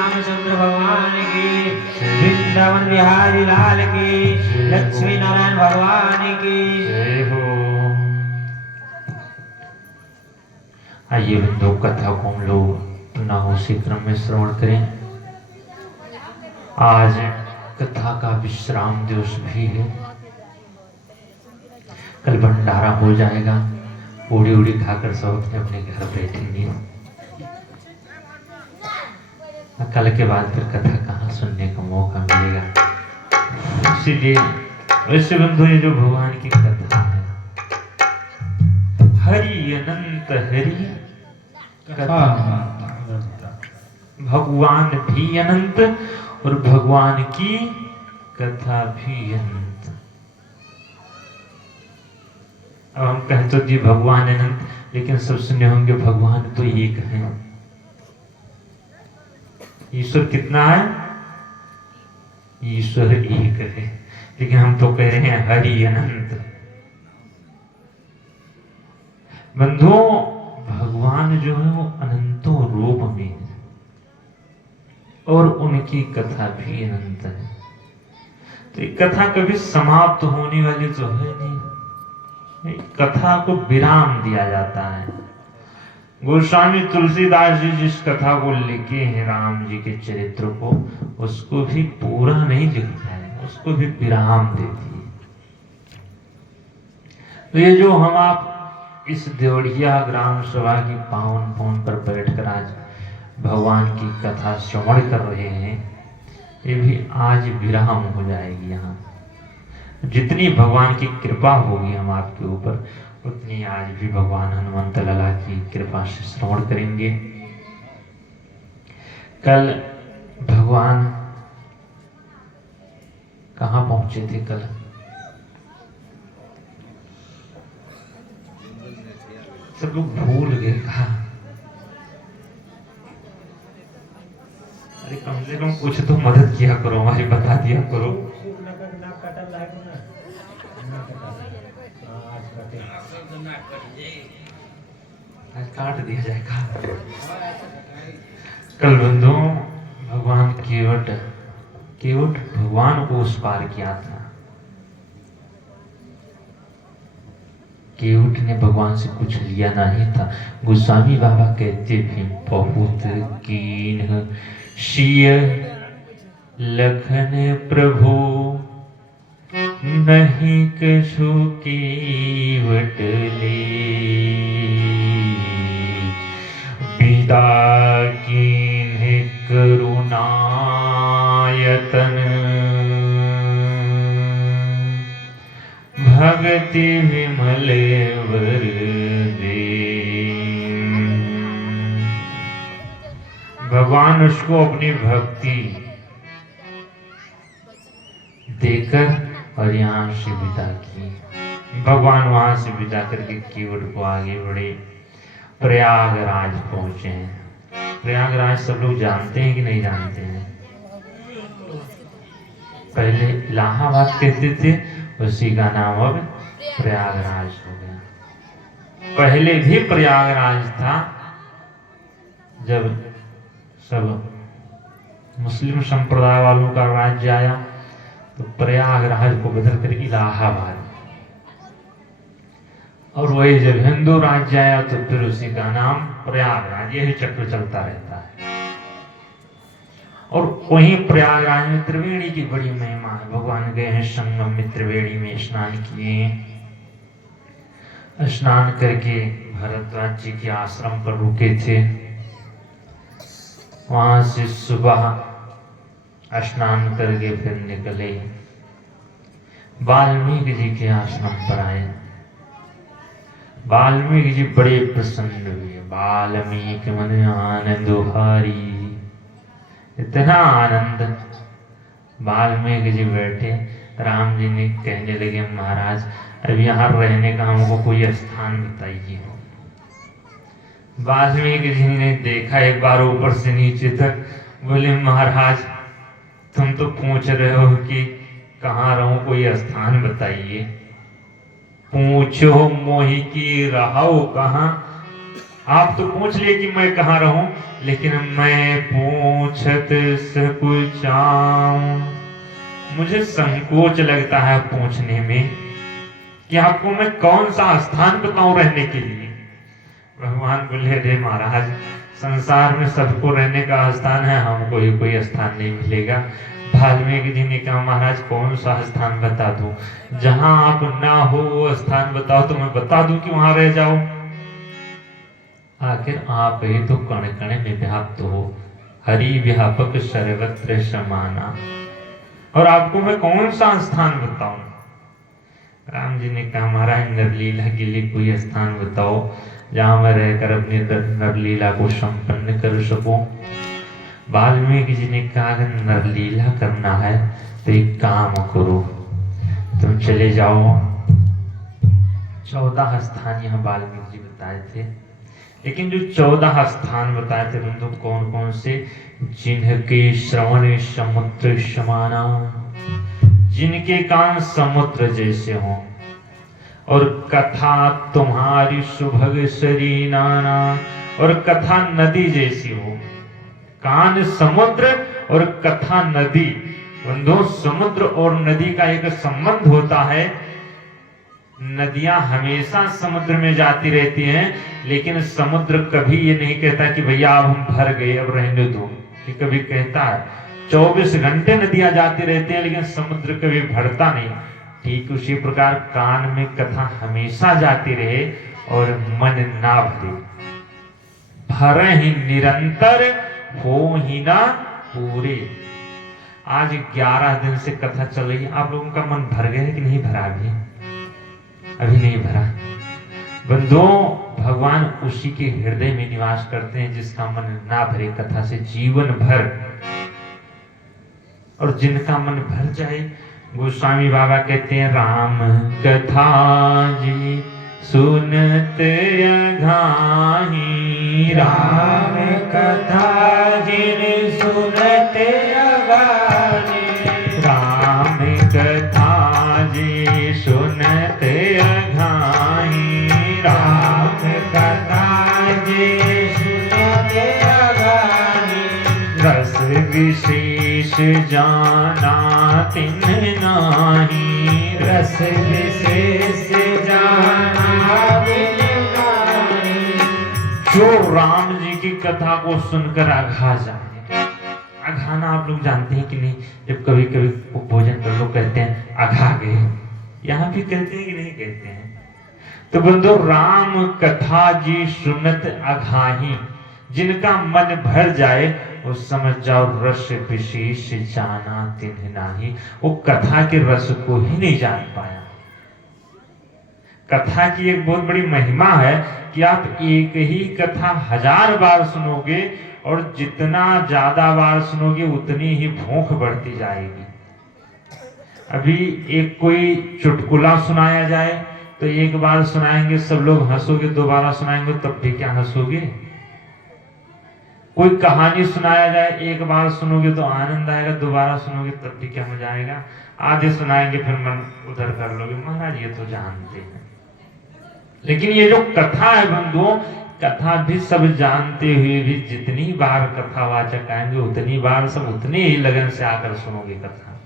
रामचंद्र भगवान की, वृंदावन बिहारी लाल की, लक्ष्मी नारायण भगवान की जय हो। आइए बिंदु कथा को हम लोग पुनः उसी क्रम में श्रवण करें। आज कथा का विश्राम दिवस भी है। कल भंडारा हो जाएगा, पूड़ी उड़ी खाकर सब अपने अपने घर बैठेंगे। कल के बाद फिर कथा कहाँ सुनने का मौका मिलेगा। इसीलिए वैसे बंधु ये जो भगवान की कथा है, हरि अनंत हरि कथा, भगवान भी अनंत और भगवान की कथा भी अनंत। अब हम कहते तो जी भगवान अनंत, लेकिन सब सुने होंगे भगवान तो एक है। ईश्वर कितना है? ईश्वर एक है, लेकिन हम तो कह रहे हैं हरि अनंत। बंधुओं, भगवान जो है वो अनंतों रूप में है और उनकी कथा भी अनंत है। तो ये कथा कभी समाप्त होने वाली तो है नहीं। कथा को विराम दिया जाता है। गोस्वामी तुलसीदास जी जिस कथा को लिखे हैं, राम जी के चरित्र को, उसको भी पूरा नहीं लिखता है, उसको भी विराम देती है। तो ये जो हम आप इस देवड़िया ग्राम सभा की पावन भवन पर बैठकर आज भगवान की कथा श्रवण कर रहे हैं, ये भी आज विराम हो जाएगी। यहाँ जितनी भगवान की कृपा होगी हम आपके ऊपर, उतनी आज भी भगवान हनुमंत लाला की कृपा से श्रवण करेंगे। कल भगवान कहाँ पहुंचे थे? कल सब लोग भूल गए। कहा? अरे कम से कम कुछ तो मदद किया करो, हमारी बता दिया करो। काट दिया जाएगा। कल बंधु भगवान केवट भगवान को उस पार किया था। केवट ने भगवान से कुछ लिया नहीं था। गोस्वामी बाबा कहते भी, बहुत कीन्ह सिय लखन प्रभु, नहीं कछु केवट ले, विदा कीन्ह करुणायतन, भगति विमल वर दे। भगवान उसको अपनी भक्ति देकर और यहाँ से विदा की। भगवान वहां से विदा करके केवट को आगे बढ़े, प्रयागराज पहुंचे हैं। प्रयागराज सब लोग जानते हैं कि नहीं जानते हैं? पहले इलाहाबाद कहते थे, उसी का नाम अब प्रयागराज हो गया। पहले भी प्रयागराज था। जब सब मुस्लिम संप्रदाय वालों का राज्य आया तो प्रयागराज को बदलकर इलाहाबाद, और वही जब हिंदू राज्य आया तो फिर उसी का नाम प्रयागराज। यही चक्र चलता रहता है। और वहीं प्रयागराज में त्रिवेणी की बड़ी महिमा है। भगवान गए हैं संगम में, त्रिवेणी में स्नान किए। स्नान करके भरद्वाज जी के आश्रम पर रुके थे। वहां से सुबह स्नान करके फिर निकले, वाल्मीकि जी के आश्रम पर आए। वाल्मीकि जी बड़े प्रसन्न हुए। वाल्मीकि मन आनंद हारी, इतना आनंद। वाल्मीकि जी बैठे, राम जी ने कहने लगे, महाराज अब यहाँ रहने का हमको कोई स्थान बताइए। वाल्मीकि जी ने देखा एक बार ऊपर से नीचे तक, बोले महाराज तुम तो पूछ रहे हो कि कहाँ रहूं, कोई स्थान बताइए। पूछो मोहि की रहो कहाँ, आप तो पूछ लिए कि मैं कहाँ रहूं, लेकिन मैं पूछत सकुचाऊं। मुझे संकोच लगता है पूछने में कि आपको मैं कौन सा स्थान बताऊं रहने के लिए। भगवान बोले, रे महाराज, संसार में सबको रहने का स्थान है, हमको ही कोई स्थान नहीं मिलेगा। वाल्मीकि जी ने कहा, महाराज कौन सा स्थान बता दूं? जहां आप ना हो वो स्थान बताओ तो मैं बता दूं कि वहां रह जाओ। आखिर आप ही तो कण कण में व्याप्त हो, हरि व्यापक सर्वत्र समाना, और आपको मैं कौन सा स्थान बताऊं? राम जी ने कहा, महाराज नरलीला के लिए कोई स्थान बताओ जहां मैं रहकर अपनी नरलीला को संपन्न कर सकूं। वाल्मीकि जी ने कहा, अगर नरलीला करना है तो एक काम करो, तुम चले जाओ। 14 स्थान यहाँ वाल्मीकि जी बताए थे, लेकिन जो 14 स्थान बताए थे बंधु, कौन कौन से? जिनके श्रवण समुद्र समाना, जिनके कान समुद्र जैसे हों, और कथा तुम्हारी सुभग सरीनाना, और कथा नदी जैसी हो। कान समुद्र और कथा नदी। बंधु, समुद्र और नदी का एक संबंध होता है। नदियां हमेशा समुद्र में जाती रहती हैं, लेकिन समुद्र कभी ये नहीं कहता कि भैया अब हम भर गए, अब रहने दो। ये कभी कहता है 24 घंटे नदियां जाती रहती हैं, लेकिन समुद्र कभी भरता नहीं। ठीक उसी प्रकार कान में कथा हमेशा जाती रहे और मन ना भरे, भरे ही निरंतर हो ही ना पूरे। आज 11 दिन से कथा चल रही है, आप लोगों का मन भर गया है कि नहीं भरा? अभी नहीं भरा। बंधुओं, भगवान उसी के हृदय में निवास करते हैं जिसका मन ना भरे कथा से जीवन भर, और जिनका मन भर जाए, गोस्वामी बाबा कहते हैं, राम कथा जी सुनत अघाही, राम कथा जिन सुनत अघाही, राम कथा जी सुनत अघाही, राम कथा जी सुनत अघाही, रस विशेष जाना तिन्ह नाही, रस विशेष जाना तिन्ह नाही। जो राम जी की कथा को सुनकर अघा जाए। अघाना आप लोग जानते हैं कि नहीं? जब कभी कभी भोजन कर लोग कहते हैं अघा गए, यहाँ भी कहते हैं कि नहीं कहते हैं? तो बंधु, राम कथा जी सुनत अघाही, जिनका मन भर जाए वो समझ जाओ रस विशेष जाना तिन्ह नाही, वो कथा के रस को ही नहीं जान पाया। कथा की एक बहुत बड़ी महिमा है कि आप एक ही कथा 1000 बार सुनोगे, और जितना ज्यादा बार सुनोगे उतनी ही भूख बढ़ती जाएगी। अभी एक कोई चुटकुला सुनाया जाए तो एक बार सुनाएंगे सब लोग हंसोगे, दोबारा सुनाएंगे तब भी क्या हंसोगे। कोई कहानी सुनाया जाए, एक बार सुनोगे तो आनंद आएगा, दोबारा सुनोगे तब भी क्या मजा आएगा। आधे सुनाएंगे फिर मन उधर कर लोगे, महाराज ये तो जानते हैं। लेकिन ये जो कथा है बंधुओं, कथा भी सब जानते हुए भी जितनी बार कथावाचक आएंगे उतनी बार सब उतने ही लगन से आकर सुनोगे कथा।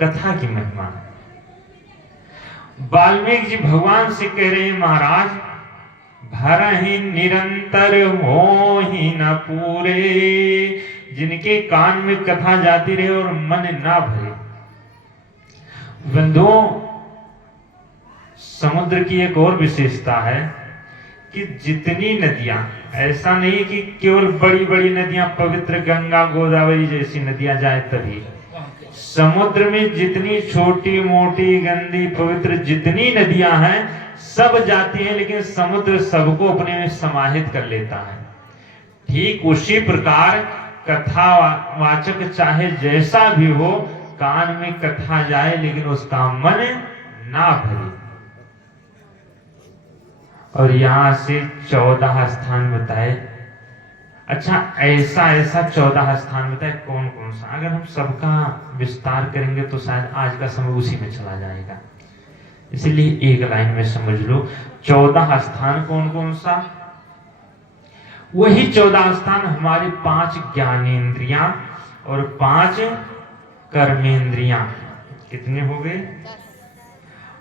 कथा की महिमा है। वाल्मीकि जी भगवान से कह रहे हैं, महाराज भर ही निरंतर हो ही न पूरे, जिनके कान में कथा जाती रहे और मन ना भरे। बंधुओं, समुद्र की एक और विशेषता है कि जितनी नदियां, ऐसा नहीं कि केवल बड़ी बड़ी नदियां, पवित्र गंगा गोदावरी जैसी नदियां जाए तभी। समुद्र में जितनी छोटी मोटी गंदी पवित्र जितनी नदियां हैं सब जाती हैं, लेकिन समुद्र सबको अपने में समाहित कर लेता है। ठीक उसी प्रकार कथावाचक चाहे जैसा भी हो, कान में कथा जाए लेकिन उसका मन ना भरे। और यहां से 14 स्थान बताए। अच्छा, ऐसा 14 स्थान बताए, कौन कौन सा? अगर हम सबका विस्तार करेंगे तो शायद आज का समय उसी में चला जाएगा, इसलिए एक लाइन में समझ लो। 14 स्थान कौन कौन सा? वही 14 स्थान हमारी 5 ज्ञानेंद्रियां और 5 कर्मेंद्रियां कितने हो गए,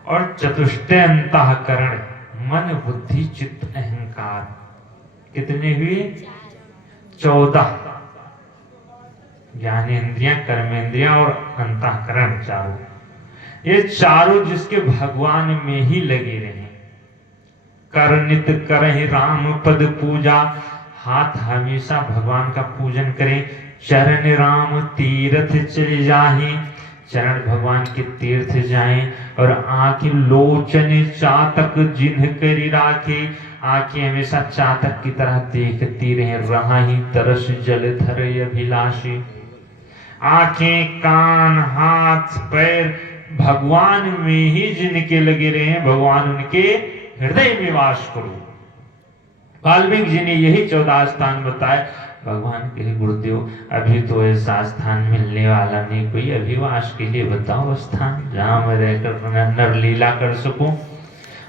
और चतुष्टय अंतःकरण मन बुद्धि चित्त अहंकार कितने हुए, 14 ज्ञानेंद्रियां कर्मेंद्रियां और अंतःकरण चारों। ये चारों जिसके भगवान में ही लगे रहे, करनित करहि राम पद पूजा, हाथ हमेशा भगवान का पूजन करें। चरण राम तीर्थ चले जाहि, चरण भगवान के तीर्थ जाएं। और आंखें लोचन चातक जिन्ह करी राखे, आंखें हमेशा चातक की तरह देखती रहे, रहाहि तरस जलधर अभिलाषी। आंखें कान हाथ पैर भगवान में ही जिनके लगे रहे, भगवान उनके हृदय में वास करो। वाल्मीकि जी ने यही 14 स्थान बताए। भगवान के गुरुदेव अभी तो ऐसा स्थान मिलने वाला नहीं, कोई अभिवास के लिए बताओ स्थान जहां मैं रहकर नर लीला कर सकूं।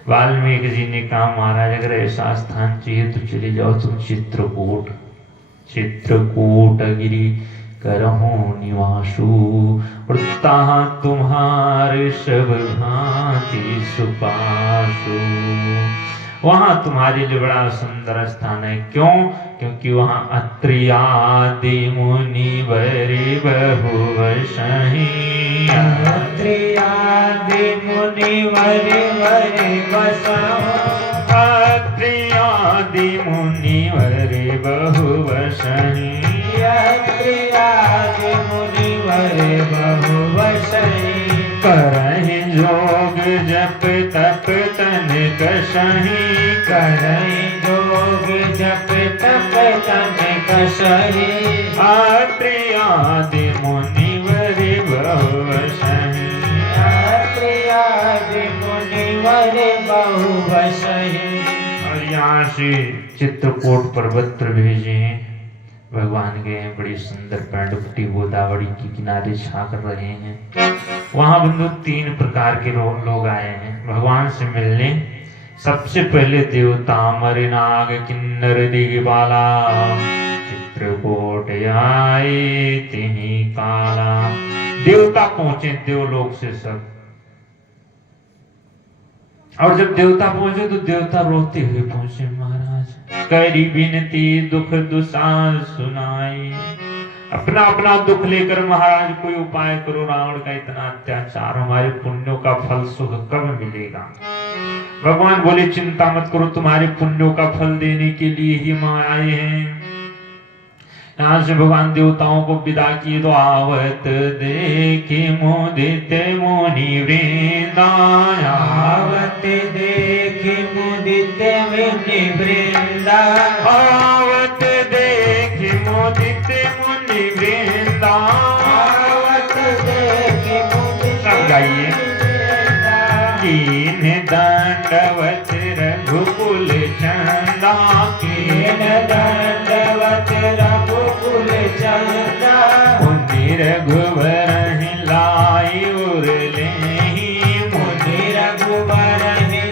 वाल्मीकि जी ने कहा महाराज अगर ऐसा स्थान चाहिए तो चले जाओ तुम चित्रकूट, चित्रकूट गिरी करहो निवासु, और तहां तुम्हारे सब भांति सुपासु। वहां तुम्हारे लिए बड़ा सुंदर स्थान है। क्यों? क्योंकि वहां अत्रियादि मुनि वरे बहुवशहि, अत्रियादि मुनि वरे वरे बसहु, अत्रियादि मुनि वरे बहुवशहि, अत्रियादि मुनि वरे बहुवशहि। करहि जोग जप तप तन कसहि, करहि जोग जप तप तन कसहि, अत्रियादि मुनि वरे बहुवशहि, अत्रियादि मुनि वरे बहुवशहि। और यहाँ से चित्रकूट पर्वत पर भेजे हैं भगवान गए हैं, बड़ी सुंदर पेंडुपट्टी गोदावरी के किनारे छा कर रहे हैं। वहां बंधु 3 प्रकार के लोग आए हैं भगवान से मिलने। सबसे पहले देवता अमर नाग किन्नर दिगपाला, चित्रकूट आए तिहि काला। देवता पहुंचे देवलोक से सब, और जब देवता पहुंचे तो देवता रोते हुए पहुंचे, महाराज करी बिनती दुख दुसार सुनाई। अपना अपना दुख लेकर महाराज कोई उपाय करो, रावण का इतना अत्याचार, हमारे पुण्यों का फल सुख कब मिलेगा। भगवान बोले चिंता मत करो, तुम्हारे पुण्यों का फल देने के लिए ही हम आए हैं। यहाँ से भगवान देवताओं को विदा किए तो आवत देखे मुदित मुनि वृंदा, आवत देखे मुदित मुनि वृंदा, आवत देखे मुदित मुनि वृंदा, आवत देखे मुदित गाइए। कीन दंडवत रघुकुल चंदा, कीन दंडवत रघुकुल चंदा, मुनि रघुवर लाई उर लेहि, मुनि रघुवर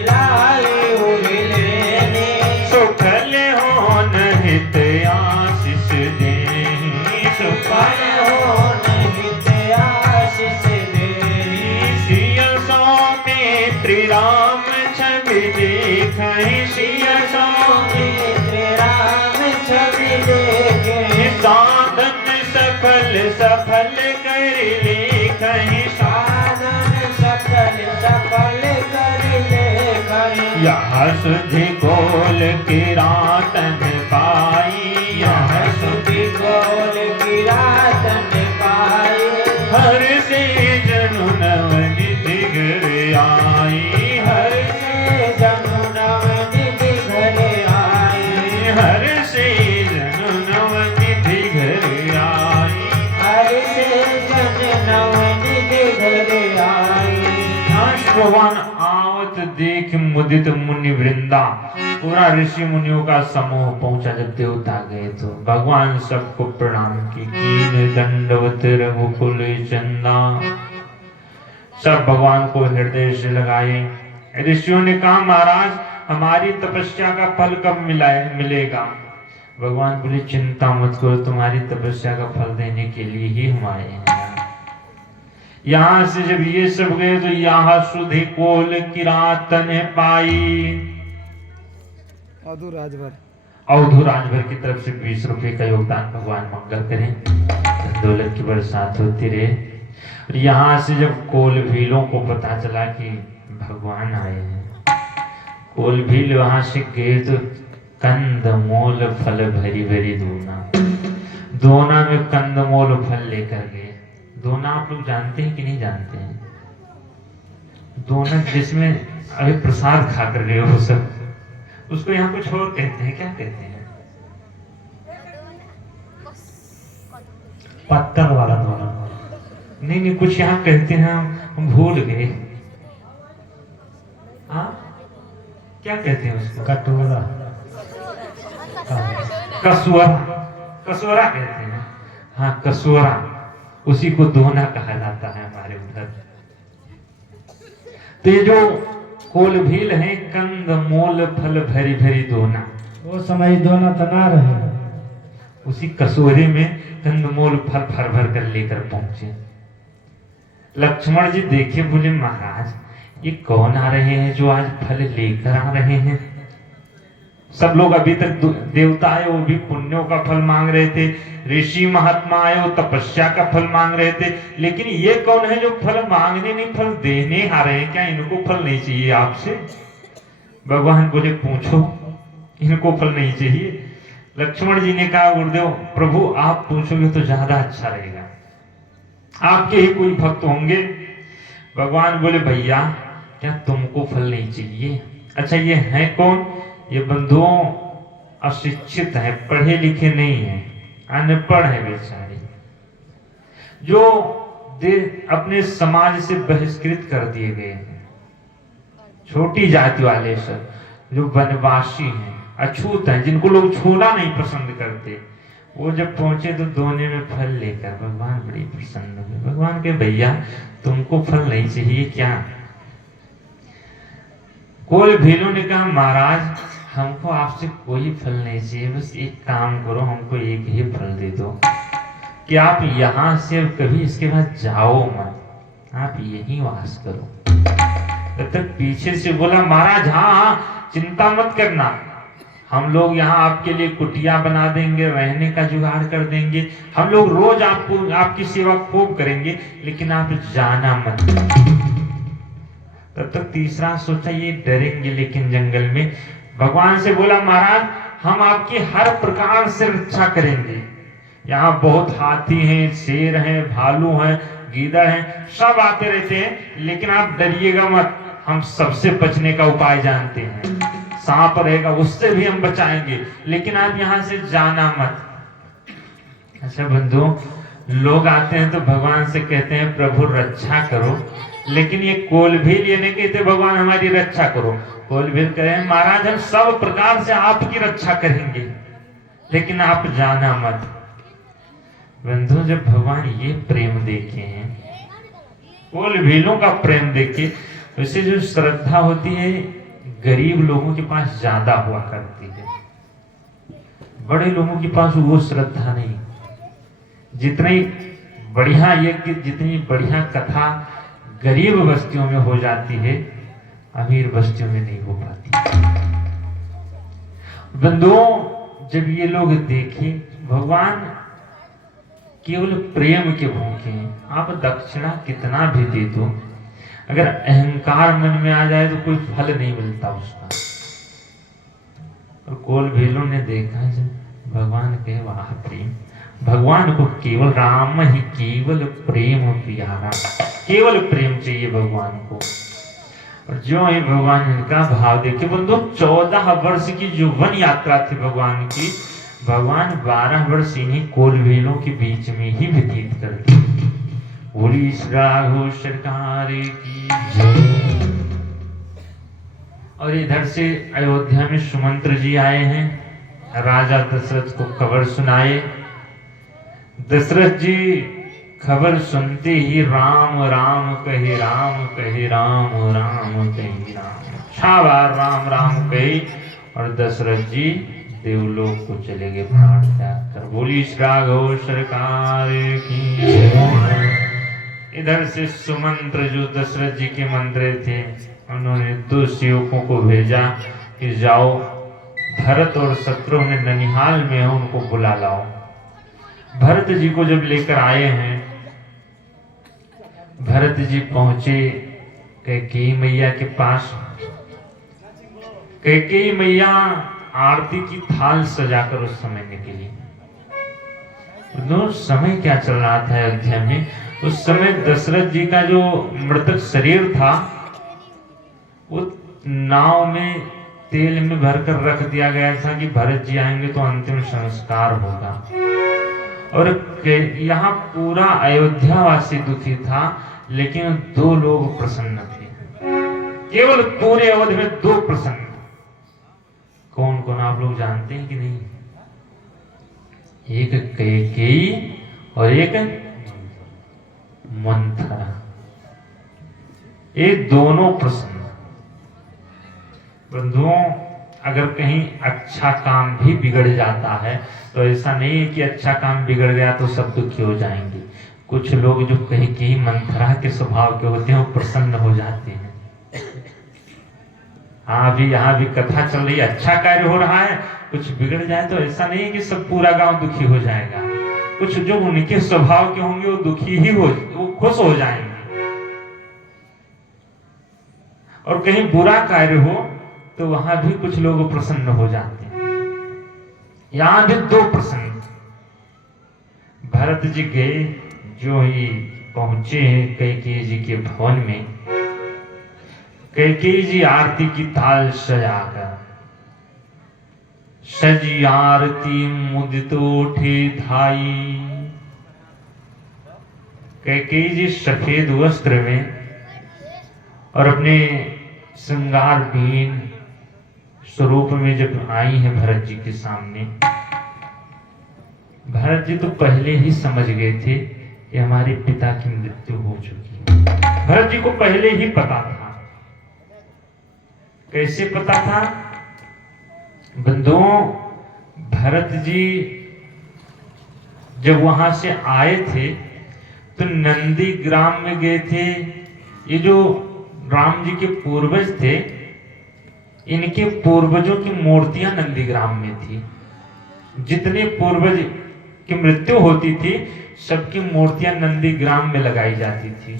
लाई उर लेहि। सुखल होन हित आशीष देहि, सुफल होन हित आशीष देहि। सिय सौमित्र राम छवि देखहि, सिय सौमित्र राम छवि देखे। साधन सफल सफल कर लेखहि, साधन सफल सफल कर लेखहि। यह सुधि गोल किरातन पाई, यह सुधि गोल किरातन पाई। हर से जनु नवनिधि घर आई, हर से जनु नवनिधि घर आई। हर से जनु नवनिधि घर आई, हर से जनु नवनिधि घर आई। भगवान आवत देख मुदित मुनि वृंदा, पूरा ऋषि मुनियों का समूह पहुंचा। जब देवता गए तो भगवान सबको प्रणाम की, कीन दंडवत रघुकुल चंदा। सब भगवान को हृदय से लगाए। ऋषियों ने कहा महाराज हमारी तपस्या का फल कब मिलेगा। भगवान बोले चिंता मत करो, तुम्हारी तपस्या का फल देने के लिए ही हम आए हैं। यहां से जब ये सब गए तो यहाँ सुधि कोल किरातन पाई। अवधू राजभर की तरफ से 20 रुपए का योगदान, भगवान मंगल करें, दौलत की बरसात होती रहे। और यहाँ से जब कोल भीलों को पता चला कि भगवान आए हैं, कोल भील वहां से गए तो कंदमूल फल भरी भरी दोना में कंदमूल फल लेकर गए। दोना आप लोग जानते हैं कि नहीं जानते हैं? दोना जिसमें अभी प्रसाद खा कर गए वो सब, उसको यहाँ कुछ और कहते हैं, क्या कहते हैं? पत्थर वाला दोना। नहीं, कुछ यहाँ कहते हैं, हम भूल गए। हाँ, क्या कहते हैं उसको? कटोरा। कसोरा कहते हैं। हाँ, कसोरा, उसी को दोना कहा जाता है हमारे उधर। तो ये जो कोल भील है, कंद मोल फल भरी भरी दोना, वो समय दोना तना रहे, उसी कसोरे में कंदमूल फल भर भर कर लेकर पहुंचे। लक्ष्मण जी देखे, बोले महाराज ये कौन आ रहे हैं जो आज फल लेकर आ रहे हैं? सब लोग अभी तक देवता आए वो भी पुण्यों का फल मांग रहे थे, ऋषि महात्मा आए वो तपस्या का फल मांग रहे थे, लेकिन ये कौन है जो फल मांगने नहीं फल देने आ रहे हैं? क्या इनको फल नहीं चाहिए आपसे? भगवान बोले पूछो, इनको फल नहीं चाहिए। लक्ष्मण जी ने कहा गुरुदेव प्रभु आप पूछोगे तो ज्यादा अच्छा रहेगा, आपके ही कोई भक्त होंगे। भगवान बोले भैया क्या तुमको फल नहीं चाहिए? अच्छा ये है कौन? ये बंधुओं अशिक्षित है, पढ़े लिखे नहीं है, अनपढ़ है बेचारे, जो अपने समाज से बहिष्कृत कर दिए गए हैं, छोटी जाति वाले सब, जो वनवासी हैं, अछूत हैं, जिनको लोग छूना नहीं पसंद करते, वो जब पहुंचे तो दोने में फल लेकर भगवान बड़ी प्रसन्न हुए। भगवान के भैया तुमको फल नहीं चाहिए क्या? कोई भीलों ने कहा महाराज हमको आपसे कोई फल नहीं चाहिए, बस एक काम करो, हमको एक ही फल दे दो कि आप यहाँ से कभी इसके बाद जाओ मत, आप यहीं वास करो। तब तक पीछे से बोला महाराज हाँ चिंता मत करना, हम लोग यहाँ आपके लिए कुटिया बना देंगे, रहने का जुगाड़ कर देंगे, हम लोग रोज आपको आपकी सेवा खूब करेंगे, लेकिन आप जाना मत। तब तक तीसरा सोचा ये डरेंगे, लेकिन जंगल में भगवान से बोला महाराज हम आपकी हर प्रकार से रक्षा करेंगे, यहाँ बहुत हाथी हैं, शेर हैं, भालू हैं, गीदड़ हैं, सब आते रहते हैं, लेकिन आप डरिएगा मत, हम सबसे बचने का उपाय जानते हैं, सांप रहेगा उससे भी हम बचाएंगे, लेकिन आप यहाँ से जाना मत। अच्छा बंधु, लोग आते हैं तो भगवान से कहते हैं प्रभु रक्षा करो, लेकिन ये कोलभील ये नहीं कहते भगवान हमारी रक्षा करो। कोलभील कहे महाराज हम सब प्रकार से आपकी रक्षा करेंगे, लेकिन आप जाना मत। बंधु जब भगवान ये प्रेम देखे हैं, कोलभीलों का प्रेम देखे, वैसे जो श्रद्धा होती है गरीब लोगों के पास ज्यादा हुआ करती है, बड़े लोगों के पास वो श्रद्धा नहीं। जितनी बढ़िया यज्ञ, जितनी बढ़िया कथा गरीब बस्तियों में हो जाती है, अमीर बस्तियों में नहीं हो पाती। बंधुओं जब ये लोग देखे भगवान केवल प्रेम के भूखे हैं, आप दक्षिणा कितना भी दे दो, अगर अहंकार मन में आ जाए तो कोई फल नहीं मिलता उसका। और कोलभीलों ने देखा जब भगवान के वहां प्रेम, भगवान को केवल राम ही केवल प्रेम प्यारा, केवल प्रेम चाहिए भगवान को। और जो ही भगवान इनका भाव देखे बंधु, 14 वर्ष की जो वन यात्रा थी भगवान की, भगवान 12 वर्ष इन्हीं कोलभीलों के बीच में ही व्यतीत कर दी। बोली राघव सरकार की जय। और इधर से अयोध्या में सुमंत्र जी आए हैं, राजा दशरथ को खबर सुनाए। दशरथ जी खबर सुनते ही राम राम कहे, राम कहे, राम राम कहे, राम 6 बार राम राम कहे, और दशरथ जी देवलोक को चले गए प्राण त्याग कर। बोली श्राघव सरकार की। इधर से सुमंत्र जो दशरथ जी के मंत्री थे, उन्होंने 2 सेवकों को भेजा कि जाओ भरत और शत्रुघ्न ननिहाल में है, उनको बुला लाओ। भरत जी को जब लेकर आए हैं, भरत जी पहुंचे कैकेयी मैया के पास। कैकेयी मैया आरती की थाल सजाकर उस समय निकली। समय क्या चल रहा था अयोध्या में? उस समय दशरथ जी का जो मृतक शरीर था वो नाव में तेल में भरकर रख दिया गया था कि भरत जी आएंगे तो अंतिम संस्कार होगा। और यहाँ पूरा अयोध्यावासी दुखी था, लेकिन 2 लोग प्रसन्न थे। केवल पूरे अवध में 2 प्रसन्न। कौन कौन आप लोग जानते हैं कि नहीं? एक कैकेयी और एक मंथरा। ये दोनों प्रसन्न। बंधुओं, अगर कहीं अच्छा काम भी बिगड़ जाता है तो ऐसा नहीं है कि अच्छा काम बिगड़ गया तो सब दुखी हो जाएंगे। कुछ लोग जो कैकेयी मंथरा के स्वभाव के होते हैं वो प्रसन्न हो जाते हैं। अभी यहाँ भी कथा चल रही है, अच्छा कार्य हो रहा है, कुछ बिगड़ जाए तो ऐसा नहीं है कि सब पूरा गांव दुखी हो जाएगा। कुछ जो उनके स्वभाव के होंगे वो दुखी ही वो खुश हो जाएंगे। और कहीं बुरा कार्य हो तो वहां भी कुछ लोग प्रसन्न हो जाते हैं। यहां भी 2 प्रसन्न। भरत जी गए, जो ही पहुंचे कैकेयी जी के भवन में, कैकेयी जी आरती की थाल सजाकर, सजी आरती मुदित ओठे धाई। कैकेयी जी सफेद वस्त्र में और अपने श्रृंगारहीन स्वरूप में जब आई है भरत जी के सामने, भरत जी तो पहले ही समझ गए थे कि हमारे पिता की मृत्यु हो चुकी है। भरत जी को पहले ही पता था। कैसे पता था? बंधुओं, भरत जी जब वहां से आए थे तो नंदी ग्राम में गए थे। ये जो राम जी के पूर्वज थे, इनके पूर्वजों की मूर्तियां नंदीग्राम में थी। जितने पूर्वज की मृत्यु होती थी सबकी मूर्तियां नंदीग्राम में लगाई जाती थी।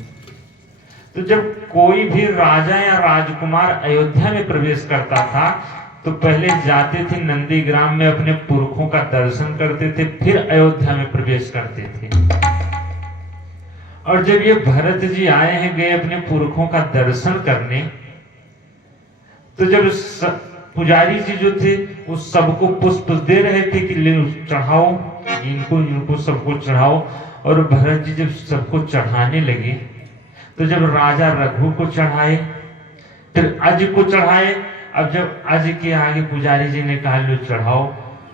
तो जब कोई भी राजा या राजकुमार अयोध्या में प्रवेश करता था तो पहले जाते थे नंदीग्राम में, अपने पुरखों का दर्शन करते थे, फिर अयोध्या में प्रवेश करते थे। और जब ये भरत जी आए हैं, गए अपने पुरखों का दर्शन करने, तो जब पुजारी जी जो थे वो सबको पुष्प दे रहे थे कि ले चढ़ाओ, इनको सबको चढ़ाओ। और भरत जी जब सबको चढ़ाने लगे तो जब राजा रघु को चढ़ाए, फिर अज को चढ़ाए। अब जब अज के आगे पुजारी जी ने कहा लो चढ़ाओ,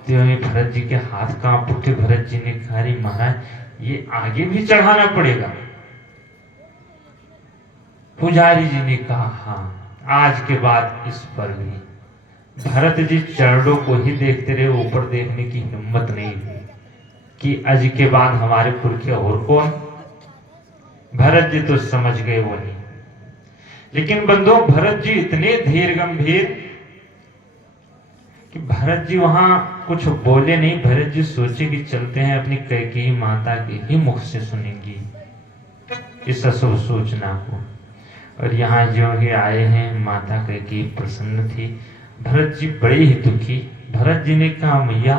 तो भरत जी के हाथ कांप उठे। भरत जी ने कहा महाराज ये आगे भी चढ़ाना पड़ेगा? पुजारी जी ने कहा हाँ, आज के बाद इस पर भी। भरत जी चरणों को ही देखते रहे, ऊपर देखने की हिम्मत नहीं हुई कि अज के बाद हमारे पुरखे और कौन। भरत जी तो समझ गए वो नहीं। लेकिन बंधु, भरत जी इतने धीर गंभीर कि भरत जी वहां कुछ बोले नहीं। भरत जी सोचे कि चलते हैं, अपनी कैकेयी माता के ही मुख से सुनेंगी इस अशुभ सूचना को। और यहाँ जो ही आए हैं, माता कैकेयी प्रसन्न थी, भरत जी बड़े ही दुखी। भरत जी ने कहा मैया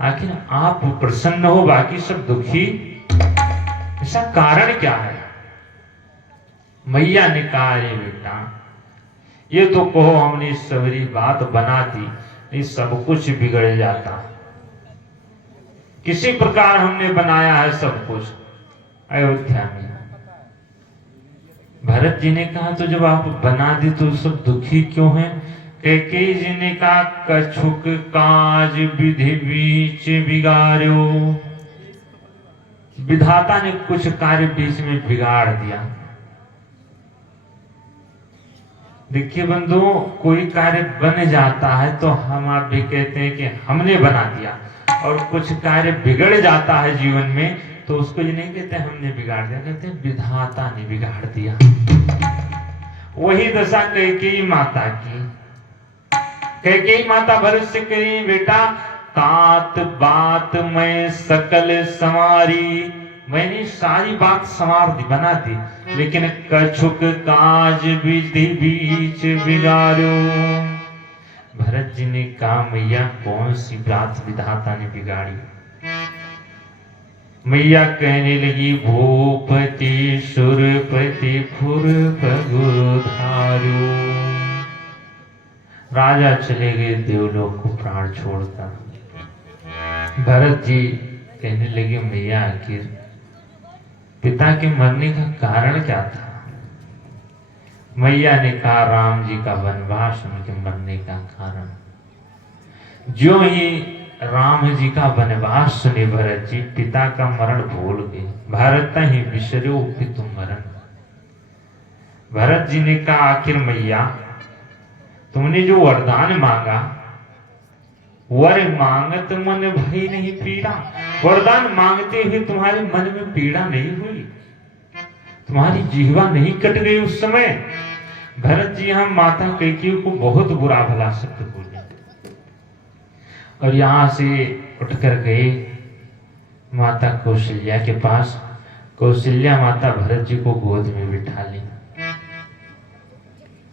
आखिर आप प्रसन्न हो, बाकी सब दुखी, ऐसा कारण क्या है? मैया ने कहा अरे बेटा ये तो कहो हमने सवरी बात बना दी, नहीं सब कुछ बिगड़ जाता। किसी प्रकार हमने बनाया है सब कुछ अयोध्या में। भरत जी ने कहा तो जब आप बना दी तो सब दुखी क्यों हैं? कैकेयी जी ने कहा कछुक काज विधि बीच बिगाड़ो। विधाता ने कुछ कार्य बीच में बिगाड़ दिया। देखिए बंधुओं, कोई कार्य बन जाता है तो हम आप भी कहते हैं कि हमने बना दिया, और कुछ कार्य बिगड़ जाता है जीवन में तो उसको ये नहीं कहते हमने बिगाड़ दिया, कहते हैं विधाता ने बिगाड़ दिया। वही दशा कैकेयी माता की। कैकेयी माता भरत से कही, बेटा तात बात मैं सकल संवारी, मैंने सारी बात संवार दी, बना दी, लेकिन कछुक काज विधि बीच बिगाड़ो। भरत जी ने कहा, मैया कौन सी बात विधाता ने बिगाड़ी? मैया कहने लगी, भूपति सुरपति फुरप गुरुधारो। राजा चले गए देवलोक को प्राण छोड़कर। भरत जी कहने लगे, मैया आखिर पिता के मरने का कारण क्या था? मैया ने कहा, राम जी का वनवास उनके मरने का कारण। जो ही राम जी का वनवास सुने भरत जी, पिता का मरण भूल गए। भारत ही विसरो पितु मरण। भरत जी ने कहा, आखिर मैया तुमने जो वरदान मांगा, वर मांगत मन भई नहीं पीड़ा। वरदान मांगते हुए तुम्हारे मन में पीड़ा नहीं हुई, तुम्हारी जिह्वा नहीं कट गई उस समय। भरत जी हम माता कैकेयी को बहुत बुरा भला शब्द बोले और यहां से उठकर गए माता कौशल्या के पास। कौशल्या माता भरत जी को गोद में बिठा ली।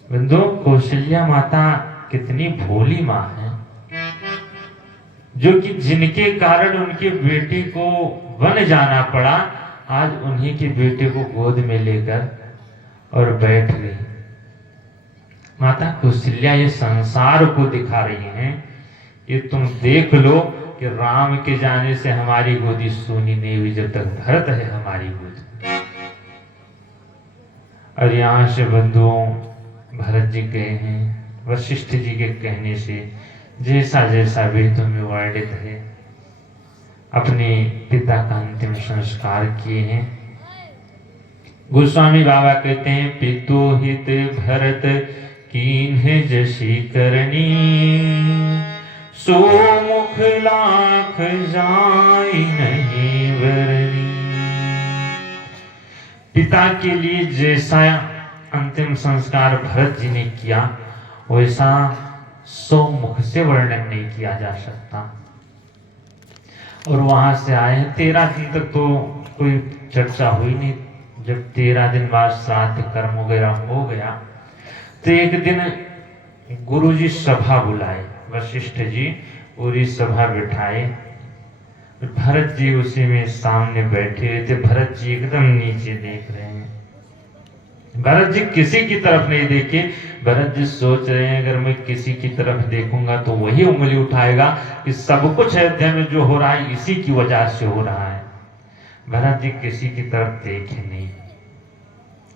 बंधु, कौशल्या माता कितनी भोली माँ है, जो कि जिनके कारण उनके बेटे को वन जाना पड़ा, आज उन्हीं के बेटे को गोद में लेकर और बैठ गई। माता कौशल्या ये संसार को दिखा रही हैं, ये तुम देख लो कि राम के जाने से हमारी गोदी सोनी नहीं हुई जब तक भरत है हमारी गोदी। और यहां से बंधुओं भरत जी गए हैं, वशिष्ठ जी के कहने से जैसा जैसा वेदों में वर्णित है, अपने पिता का अंतिम संस्कार किए हैं। गोस्वामी बाबा कहते हैं, पितुहित भरत कीन्ह जसी करनी, सो मुख लाख जाई नहीं वरनी। पिता के लिए जैसा अंतिम संस्कार भरत जी ने किया, वैसा 100 मुख से वर्णन नहीं किया जा सकता। और वहां से आए 13 दिन तक तो कोई चर्चा हुई नहीं। जब 13 दिन बाद श्राद्ध कर्म वगैरह हो गया तो एक दिन गुरुजी सभा बुलाए, वशिष्ठ जी पूरी सभा बिठाए। भरत जी उसी में सामने बैठे हुए थे। भरत जी एकदम नीचे देख रहे हैं। भरत जी किसी की तरफ नहीं देखे। भरत जी सोच रहे हैं, अगर मैं किसी की तरफ देखूंगा तो वही उंगली उठाएगा कि सब कुछ अयोध्या में जो हो रहा है इसी की वजह से हो रहा है। भरत जी किसी की तरफ देखे नहीं।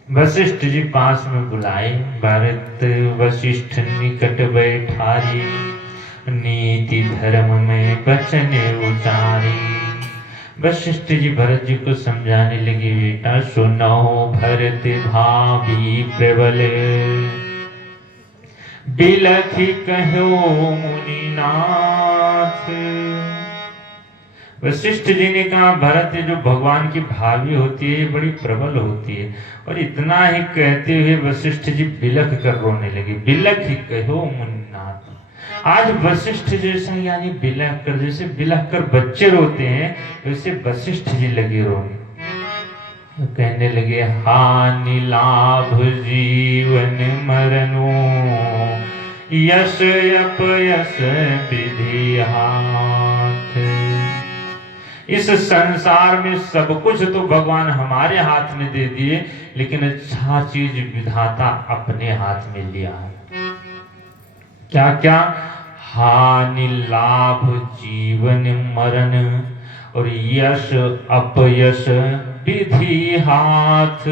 वशिष्ठ जी पास में बुलाए। भरत वशिष्ठ निकट बैठारी, नीति धर्म में वचन उचारी। वशिष्ठ जी भरत जी को समझाने लगे, बेटा सुनो भरत भाभी प्रबल, बिलखी कहो मुनिनाथ। वशिष्ठ जी ने कहा, भरत जो भगवान की भाभी होती है बड़ी प्रबल होती है। और इतना ही कहते हुए वशिष्ठ जी बिलख कर रोने लगे। बिलखी कहो मुनिनाथ। आज वशिष्ठ जैसा यानी बिलख कर, जैसे बिलख कर बच्चे रोते हैं वैसे वशिष्ठ जी लगे रोने। तो कहने लगे, हानि लाभ जीवन मरणो, यश अपयश विधि हाथ। इस संसार में सब कुछ तो भगवान हमारे हाथ में दे दिए, लेकिन अच्छा चीज विधाता अपने हाथ में लिया है। क्या क्या? हानि लाभ जीवन मरण और यश अपयश विधि हाथ।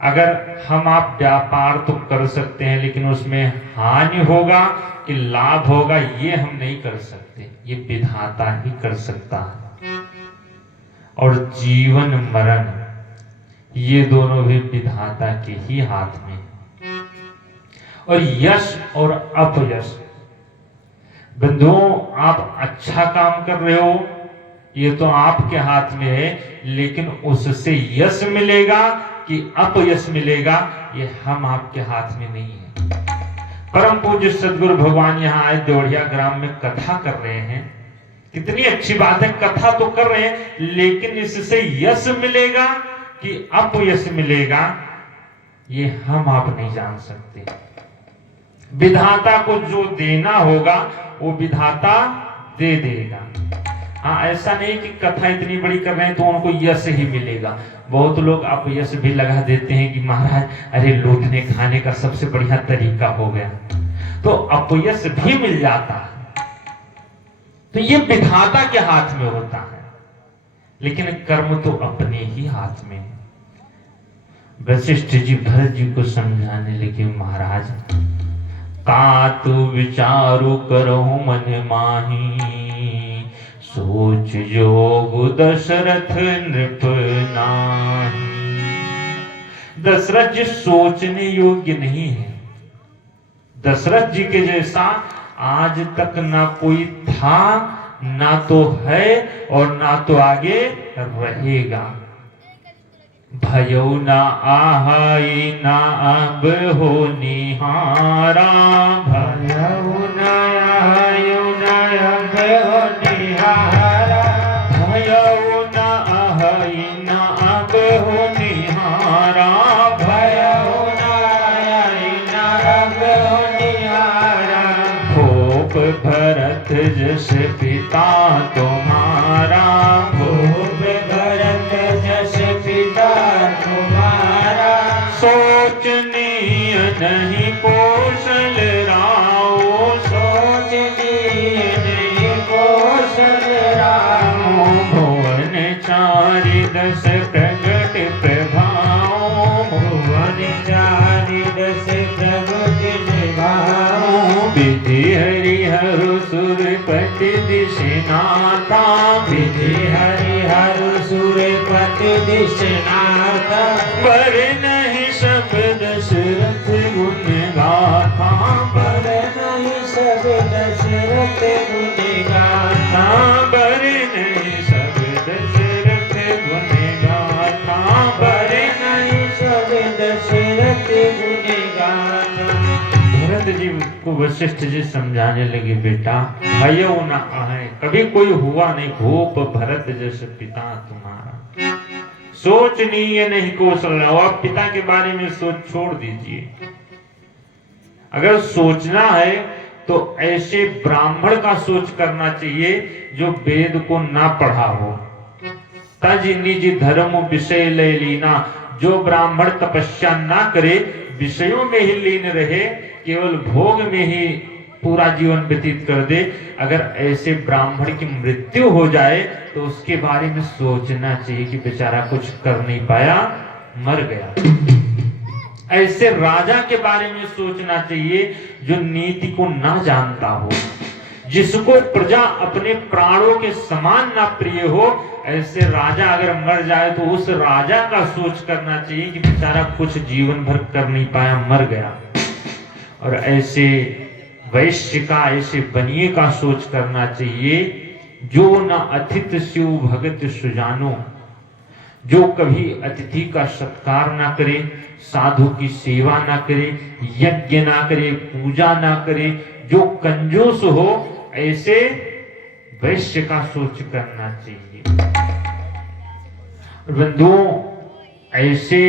अगर हम आप व्यापार तो कर सकते हैं, लेकिन उसमें हानि होगा कि लाभ होगा ये हम नहीं कर सकते, ये विधाता ही कर सकता है। और जीवन मरण ये दोनों भी विधाता के ही हाथ में। और यश और अपयश, बंधुओं आप अच्छा काम कर रहे हो ये तो आपके हाथ में है, लेकिन उससे यश मिलेगा कि अपयश मिलेगा ये हम आपके हाथ में नहीं है। परम पूज्य सदगुरु भगवान यहाँ आए देवड़िया ग्राम में कथा कर रहे हैं, कितनी अच्छी बात है, कथा तो कर रहे हैं, लेकिन इससे यश मिलेगा कि अपयश मिलेगा ये हम आप नहीं जान सकते। विधाता को जो देना होगा वो विधाता दे देगा। हाँ, ऐसा नहीं कि कथा इतनी बड़ी कर रहे हैं तो उनको यश ही मिलेगा। बहुत लोग अपयश भी लगा देते हैं कि महाराज अरे लूटने खाने का सबसे बढ़िया तरीका हो गया, तो अपयश भी मिल जाता है। तो ये विधाता के हाथ में होता है, लेकिन कर्म तो अपने ही हाथ में है। वशिष्ठ जी भरत जी को समझाने लगे, महाराज का तू विचारु करो मन माही, सोच जोग दशरथ नृप नाही। दशरथ जी सोचने योग्य नहीं है। दशरथ जी के जैसा आज तक ना कोई था, ना तो है और ना तो आगे रहेगा। भयो ना आहाई ना अब हो निहारा, भयो ना आहायो ना अब हो निहारा, भयो ना आहाई ना अब हो निहारा, भयो ना आहाई ना अब हो निहारा। भूप भरत जस पिता तुम्हारा, भूप भरत जस पिता तुम्हारा। सोचनीय नहीं कौशल राओ, सोचनीय नहीं कौशल राओ। भुवन चारि दस प्रगट प्रभाओ, भुवन चारि दस प्रगट प्रभाओ। विधि हरिहर सुरपति दिशनाथा, विधि हरिहर सुरपति दिशनाथा। पर नहीं सब दशरथ गुण गाथा, पर नहीं सब दशरथ गुण गाथा, पर नहीं सब दशरथ गुण गाथा, पर नहीं सब दशरथ गुण गाथा। भरत जी को वशिष्ठ जी समझाने लगे, बेटा भयो न आए, कभी कोई हुआ नहीं भूप भरत जैसे पिता तुम्हारा। सोचनीय नहीं कौशल, आप पिता के बारे में सोच छोड़ दीजिए। अगर सोचना है तो ऐसे ब्राह्मण का सोच करना चाहिए जो वेद को ना पढ़ा हो। तज निज धर्म विषय ले लीना, जो ब्राह्मण तपस्या ना करे, विषयों में ही लीन रहे, केवल भोग में ही पूरा जीवन व्यतीत कर दे, अगर ऐसे ब्राह्मण की मृत्यु हो जाए तो उसके बारे में सोचना चाहिए कि बेचारा कुछ कर नहीं पाया, मर गया। ऐसे राजा के बारे में सोचना चाहिए जो नीति को ना जानता हो, जिसको प्रजा अपने प्राणों के समान ना प्रिय हो। ऐसे राजा अगर मर जाए तो उस राजा का सोच करना चाहिए कि बेचारा कुछ जीवन भर कर नहीं पाया, मर गया। और ऐसे वैश्य का, ऐसे बनिए का सोच करना चाहिए जो न अतिथि शिव भगत सुजानो, जो कभी अतिथि का सत्कार ना करे, साधु की सेवा ना करे, यज्ञ ना करे, पूजा ना करे, जो कंजूस हो, ऐसे वैश्य का सोच करना चाहिए। बंधुओं, ऐसे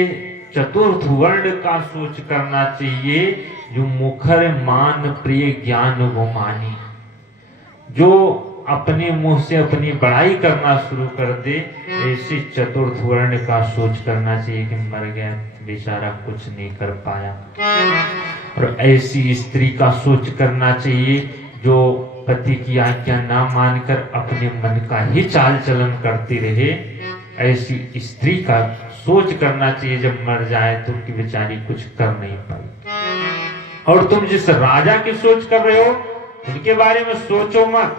चतुर्थ वर्ण का सोच करना चाहिए जो मुखर मान प्रिय ज्ञान वो मानी, जो अपने मुंह से अपनी बड़ाई करना शुरू कर दे। ऐसे चतुर्थ वर्ण का सोच करना चाहिए कि मर गया बेचारा, कुछ नहीं कर पाया। और ऐसी स्त्री का सोच करना चाहिए जो पति की आज्ञा ना मानकर अपने मन का ही चाल चलन करती रहे। ऐसी स्त्री का सोच करना चाहिए जब मर जाए तो कि बेचारी कुछ कर नहीं पाई। और तुम जिस राजा की सोच कर रहे हो उनके बारे में सोचो मत,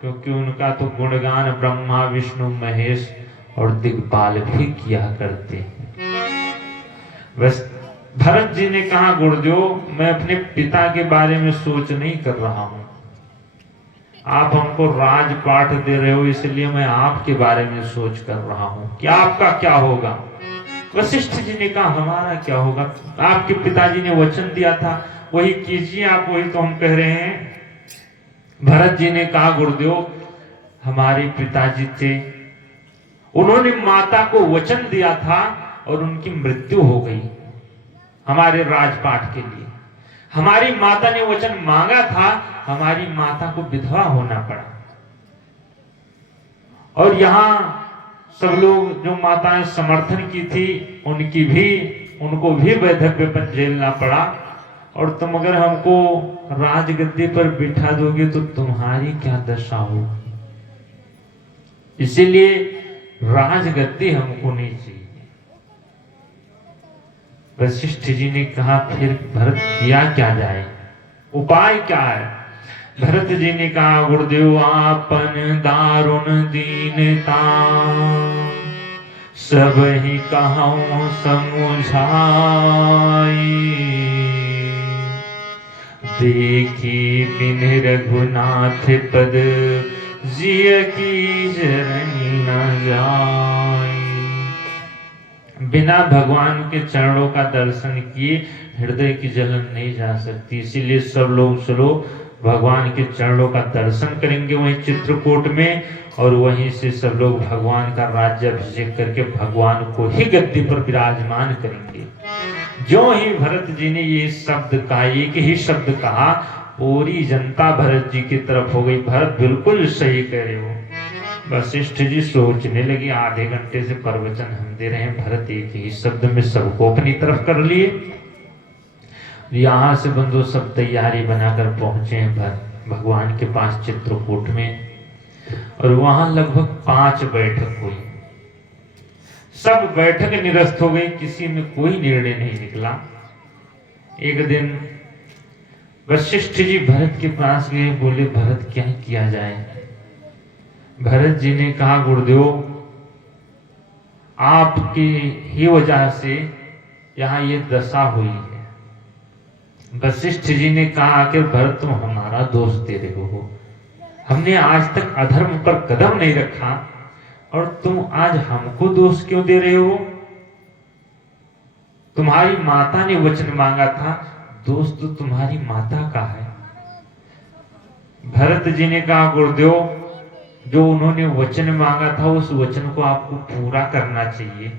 क्योंकि उनका तो गुणगान ब्रह्मा विष्णु महेश और दिग्पाल भी किया करते हैं। बस भरत जी ने कहा गुरुदेव मैं अपने पिता के बारे में सोच नहीं कर रहा हूं, आप हमको राजपाट दे रहे हो इसलिए मैं आपके बारे में सोच कर रहा हूं कि आपका क्या होगा। वशिष्ठ जी ने कहा हमारा क्या होगा, आपके पिताजी ने वचन दिया था वही कीजिए आप, वही तो हम कह रहे हैं। भरत जी ने कहा गुरुदेव हमारे पिताजी थे, उन्होंने माता को वचन दिया था और उनकी मृत्यु हो गई हमारे राजपाट के लिए। हमारी माता ने वचन मांगा था, हमारी माता को विधवा होना पड़ा। और यहां सब लोग जो माताएं समर्थन की थी उनको भी वैधव्यपन झेलना पड़ा। और तुम अगर हमको राजगद्दी पर बिठा दोगे तो तुम्हारी क्या दशा होगी। इसीलिए राजगद्दी हमको नहीं चाहिए। वशिष्ठ जी ने कहा फिर भरत किया क्या जाए, उपाय क्या है। भरत जी ने कहा गुरुदेव आपन दारुण दीनता सब ही कहूं समझाई, देखी बिन रघुनाथ पद जिय की जरनी न जाए। बिना भगवान के चरणों का दर्शन किए हृदय की जलन नहीं जा सकती। इसीलिए सब लोग चलो भगवान के चरणों का दर्शन करेंगे वहीं चित्रकूट में, और वहीं से सब लोग भगवान का राज्याभिषेक करके भगवान को ही गद्दी पर विराजमान करेंगे। जो ही भरत जी ने ये शब्द कहा, एक ही शब्द कहा, पूरी जनता भरत जी की तरफ हो गई। भरत बिल्कुल सही कह रहे हो। वशिष्ठ जी सोचने लगी आधे घंटे से प्रवचन हम दे रहे हैं, भरत एक ही शब्द में सबको अपनी तरफ कर लिए। यहां से बंधु सब तैयारी बनाकर पहुंचे हैं भगवान के पास चित्रकूट में, और वहां लगभग 5 बैठक हुई। सब बैठक निरस्त हो गई, किसी में कोई निर्णय नहीं निकला। एक दिन वशिष्ठ जी भरत के पास गए, बोले भरत क्या किया जाए। भरत जी ने कहा गुरुदेव आपकी ही वजह से यहाँ ये दशा हुई है। वशिष्ठ जी ने कहा आखिर भरत तुम हमारा दोष दे रहे हो, हमने आज तक अधर्म पर कदम नहीं रखा और तुम आज हमको दोष क्यों दे रहे हो। तुम्हारी माता ने वचन मांगा था, दोष तो तुम्हारी माता का है। भरत जी ने कहा गुरुदेव जो उन्होंने वचन मांगा था उस वचन को आपको पूरा करना चाहिए।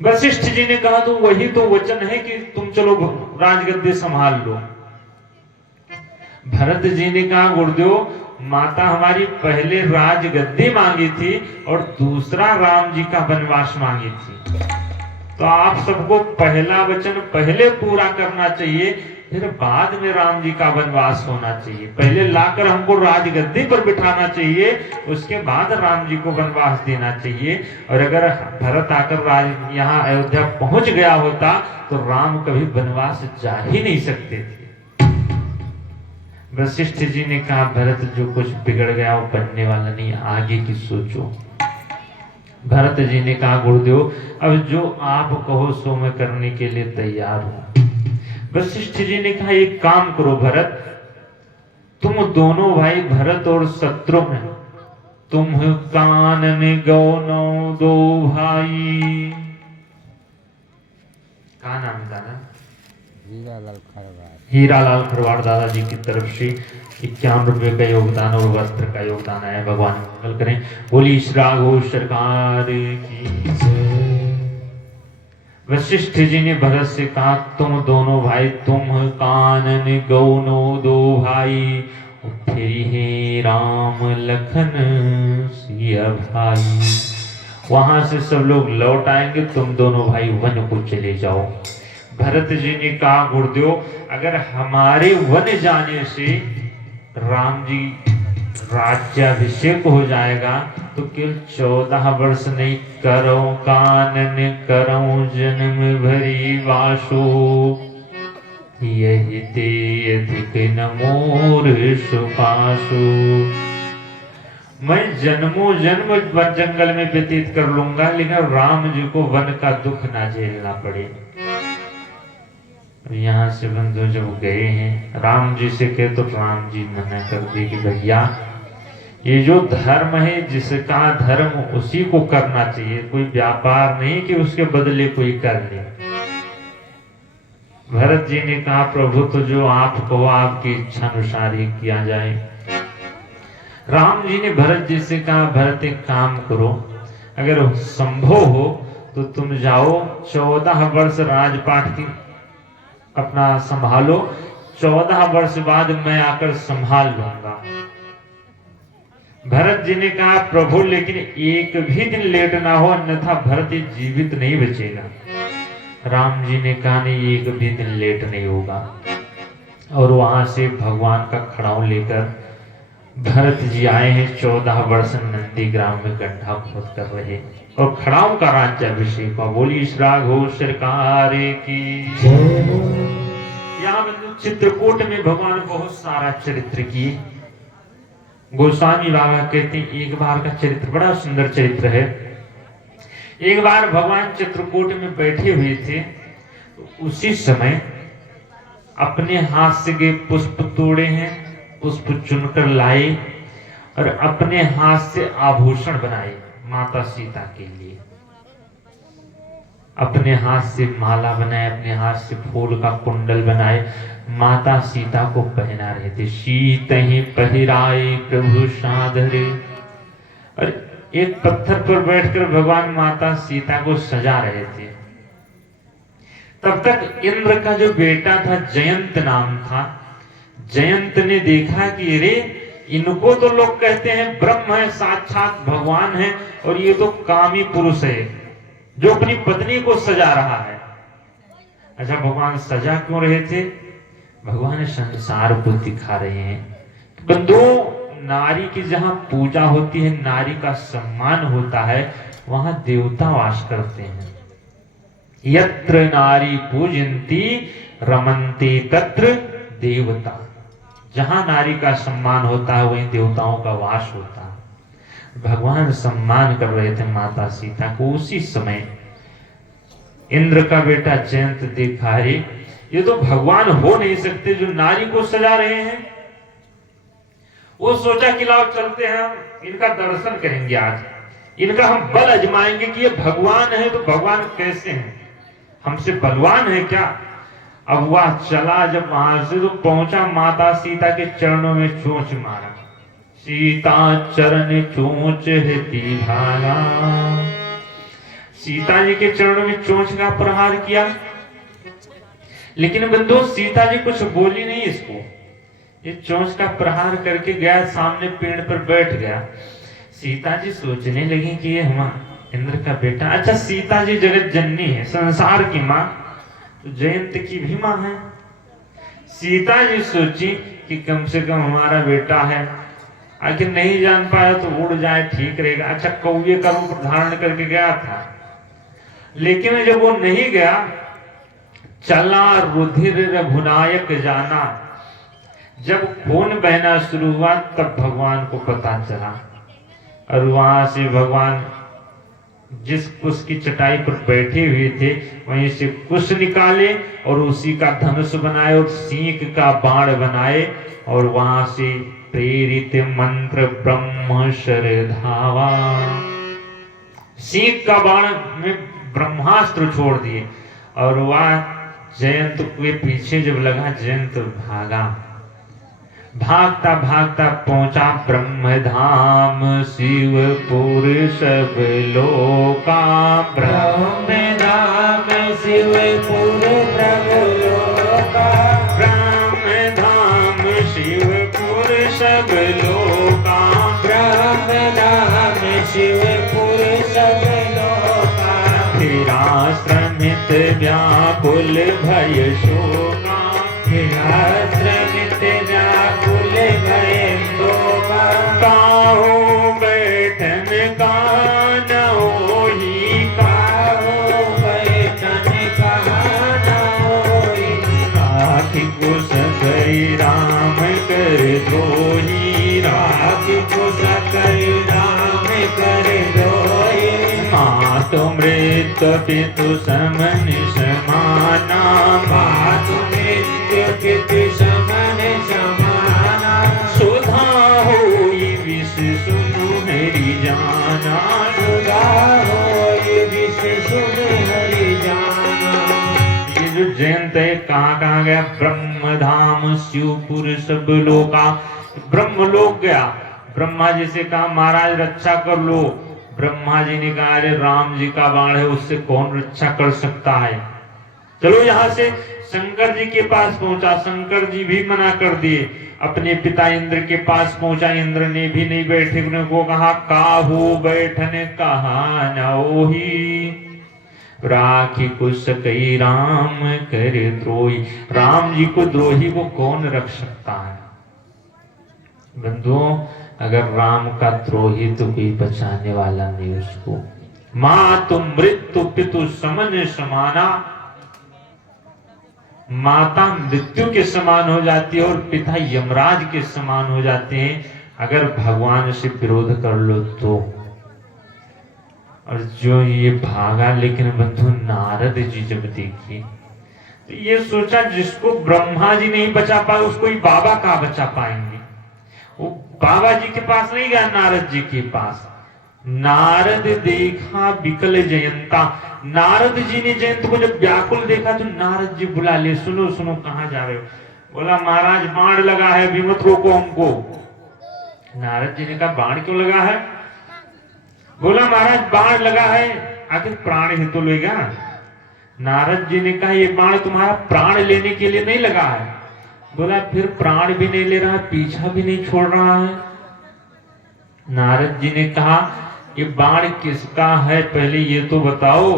वशिष्ठ जी ने कहा तो वही तो वचन है कि तुम चलो राजगद्दी संभाल लो। भरत जी ने कहा गुरुदेव माता हमारी पहले राजगद्दी मांगी थी और दूसरा राम जी का वनवास मांगी थी, तो आप सबको पहला वचन पहले पूरा करना चाहिए, फिर बाद में राम जी का वनवास होना चाहिए। पहले लाकर हमको राजगद्दी पर बिठाना चाहिए, उसके बाद राम जी को वनवास देना चाहिए। और अगर भरत आकर यहाँ अयोध्या पहुंच गया होता तो राम कभी वनवास जा ही नहीं सकते थे। वशिष्ठ जी ने कहा भरत जो कुछ बिगड़ गया वो बनने वाला नहीं, आगे की सोचो। भरत जी ने कहा गुरुदेव अब जो आप कहो सो मैं करने के लिए तैयार हूं। वशिष्ठ जी ने कहा एक काम करो भरत, तुम दोनों भाई भरत और शत्रुघ्न तुम कानन गौनो दो भाई। क्या नाम है दादा? हीरालाल खरवाड़ दादाजी की तरफ से 51 रुपए का योगदान और वस्त्र का योगदान आया। भगवान मंगल करें। बोली श्रागो सरकार की। वशिष्ठ जी ने भरत से कहा तुम दोनों भाई तुम कानन गौनो दो भाई, फिर हे राम लखन सिया भाई। वहां से सब लोग लौट आएंगे, तुम दोनों भाई वन को चले जाओ। भरत जी ने कहा गुरुदेव अगर हमारे वन जाने से राम जी राज्याभिषेक हो जाएगा तो केवल 14 वर्ष नहीं, करो कानन करो जन्म भरी वासो, यही ते अधिक न मोर सुपासो। मैं जन्मों जन्म वन जंगल में व्यतीत कर लूंगा, लेकिन राम जी को वन का दुख ना झेलना पड़े। यहाँ से बंधु जब गए हैं, राम जी से कहे तो राम जी मना कर दी कि भैया ये जो धर्म है, जिसका धर्म उसी को करना चाहिए, कोई व्यापार नहीं कि उसके बदले कोई कर ले। भरत जी ने कहा प्रभु तो जो आप कहो आपकी इच्छा अनुसार ही किया जाए। राम जी ने भरत जी से कहा भरत एक काम करो, अगर संभव हो तो तुम जाओ 14 वर्ष राजपाट की अपना संभालो, 14 वर्ष बाद मैं आकर संभाल लूंगा। भरत जी ने कहा प्रभु लेकिन एक भी दिन लेट ना हो, अन्यथा भरत जीवित नहीं बचेगा। राम जी ने कहा नहीं एक भी दिन लेट नहीं होगा। और वहां से भगवान का खड़ाऊ लेकर भरत जी आए हैं। 14 वर्ष नंदी ग्राम में गड्ढा खोद कर रहे और खड़ाऊ का राज्याभिषेक हुआ। बोली श्राग हो सरकार की। यहाँ बिंदु चित्रकूट में भगवान बहुत सारा चरित्र किए। गोस्वामी बाबा कहते हैं एक बार का चरित्र बड़ा सुंदर चरित्र है। एक बार भगवान चित्रकूट में बैठे हुए थे, तो उसी समय अपने हाथ से के पुष्प तोड़े हैं, पुष्प चुनकर लाए और अपने हाथ से आभूषण बनाए माता सीता के लिए। अपने हाथ से माला बनाए, अपने हाथ से फूल का कुंडल बनाए, माता सीता को पहना रहे थे। शीत ही पहिराए प्रभु सादरे। और एक पत्थर पर बैठकर भगवान माता सीता को सजा रहे थे। तब तक इंद्र का जो बेटा था जयंत नाम था, जयंत ने देखा कि रे इनको तो लोग कहते हैं ब्रह्म है, साक्षात भगवान है, और ये तो कामी पुरुष है जो अपनी पत्नी को सजा रहा है। अच्छा भगवान सजा क्यों रहे थे? भगवान संसार को दिखा रहे हैं। बंधु नारी की जहां पूजा होती है, नारी का सम्मान होता है, वहां देवता वास करते हैं। यत्र नारी पूजन्ति रमन्ते तत्र देवता। जहां नारी का सम्मान होता है वहीं देवताओं का वास होता है। भगवान सम्मान कर रहे थे माता सीता को। उसी समय इंद्र का बेटा जयंत देखा रे ये तो भगवान हो नहीं सकते जो नारी को सजा रहे हैं। वो सोचा कि लाओ चलते हैं, हम इनका दर्शन करेंगे, आज इनका हम बल अजमाएंगे कि ये भगवान है तो भगवान कैसे हैं, हमसे बलवान है क्या। अब वह चला जब वहां से तो पहुंचा, माता सीता के चरणों में चोंच मारा। सीता चरण चोंच हेती भागा। सीता जी के चरणों में चोंच का प्रहार किया, लेकिन बंधु सीता जी कुछ बोली नहीं इसको। ये चोंच का प्रहार करके गया, सामने पेड़ पर बैठ गया। सीता जी सोचने लगी कि ये हमारा इंद्र का बेटा। अच्छा सीता जी जगत जननी है, संसार की माँ, तो जयंत की भी माँ है। सीता जी सोची कि कम से कम हमारा बेटा है, आखिर नहीं जान पाया तो उड़ जाए ठीक रहेगा। अच्छा कौवे का रूप धारण करके गया था, लेकिन जब वो नहीं गया, चला रुधिर रघुनायक जाना। जब खून बहना शुरू हुआ तब भगवान को पता चला, और वहां से भगवान जिस कुश की चटाई पर बैठे हुए थे वहीं से कुश निकाले और उसी का धनुष बनाए और सींग का बाण बनाए, और वहां से प्रेरित मंत्र ब्रह्म शरधावा। सींग का बाण में ब्रह्मास्त्र छोड़ दिए, और वह जयंत के पीछे जब लगा, जयंत भागा। भागता भागता पहुंचा ब्रह्मधाम शिवपुर सब लोका। ब्रह्मधाम शिवपुर सब लोका। ब्रह्मधाम शिवपुर सब लोका। ब्रह्मधाम शिवपुर सब लोका। श्रमित व्याकुल भय शोका। श्रमित व्याकुल भय शोका। काहू बैठन का न होई। काहू बैठन का न होई। राखी को सकई राम कर धोई। राखी को सकई मृत्यु पितु समन समाना, मातु मृत्यु पितु समन समाना, सुधा होई विष सुनु हरि जाना, सुधा होई विष सुनु हरि जाना। ये जो जयंत है कहाँ गया? ब्रह्म धाम शिवपुर सब लोका। ब्रह्मलोक गया। ब्रह्मा जी से कहा महाराज रक्षा कर लो। ब्रह्मा जी ने कहा अरे राम जी का बाण है, उससे कौन रक्षा कर सकता है। चलो यहाँ से शंकर जी के पास पहुंचा। शंकर जी भी मना कर दिए। अपने पिता इंद्र के पास पहुंचा। इंद्र ने भी नहीं बैठने को कहा। काहू बैठने कहा न ओही, राखी कुछ कई राम करे द्रोही। राम जी को द्रोही को कौन रख सकता है? बंधुओं, अगर राम का द्रोही तो कोई बचाने वाला नहीं उसको। माँ तुम मृत्यु पितु समन समाना, माता मृत्यु के समान हो जाती है और पिता यमराज के समान हो जाते हैं अगर भगवान से विरोध कर लो तो। और जो ये भागा, लेकिन बंधु नारद जी जब देखिए तो ये सोचा जिसको ब्रह्मा जी नहीं बचा पाए उसको ही बाबा कहाँ बचा पाएंगे। वो बाबा जी के पास नहीं गया, नारद जी के पास। नारद देखा विकल जयंता। नारद जी ने जयंत को जब व्याकुल देखा तो नारद जी बुला ले, सुनो सुनो कहाँ जा रहे हो? बोला महाराज बाण लगा है, अभी मत रोको हमको। नारद जी ने कहा बाण क्यों लगा है? बोला महाराज बाण लगा है, आखिर प्राण ही तो लेगा। नारद जी ने कहा ये बाण तुम्हारा प्राण लेने के लिए नहीं लगा है। बोला फिर प्राण भी नहीं ले रहा, पीछा भी नहीं छोड़ रहा है। नारद जी ने कहा ये बाण किसका है पहले ये तो बताओ।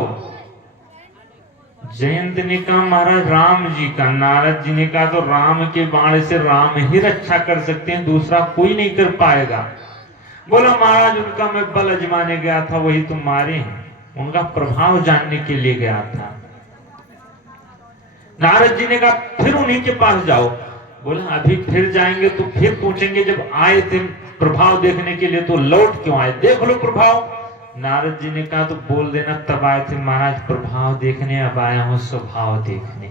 जयंत ने कहा महाराज राम जी का। नारद जी ने कहा तो राम के बाण से राम ही रक्षा कर सकते हैं, दूसरा कोई नहीं कर पाएगा। बोला महाराज उनका मैं बल अजमाने गया था, वही तुम मारे हैं, उनका प्रभाव जानने के लिए गया था। नारद जी ने कहा फिर उन्हीं के पास जाओ। बोला अभी फिर जाएंगे तो फिर पूछेंगे जब आए थे प्रभाव देखने के लिए तो लौट क्यों आए, देख लो प्रभाव। नारद जी ने कहा तो बोल देना तब आए थे महाराज प्रभाव देखने, अब आया हूं स्वभाव देखने।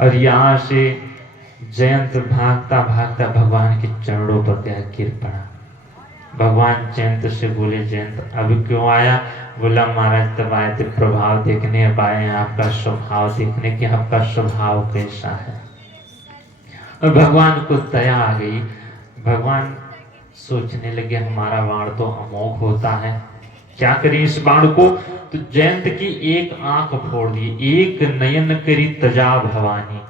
और यहां से जयंत भागता भागता भगवान के चरणों पर गया, गिर पड़ा। भगवान जयंत से बोले जयंत अब क्यों आया? बोला महाराज तब आए थे प्रभाव देखने, अब आए हैं आपका स्वभाव देखने कि आपका स्वभाव कैसा है। और भगवान को दया आ गई। भगवान सोचने लगे हमारा बाण तो अमोघ होता है, क्या करें इस बाण को। तो जयंत की एक आंख फोड़ दी। एक नयन करी तजा भवानी।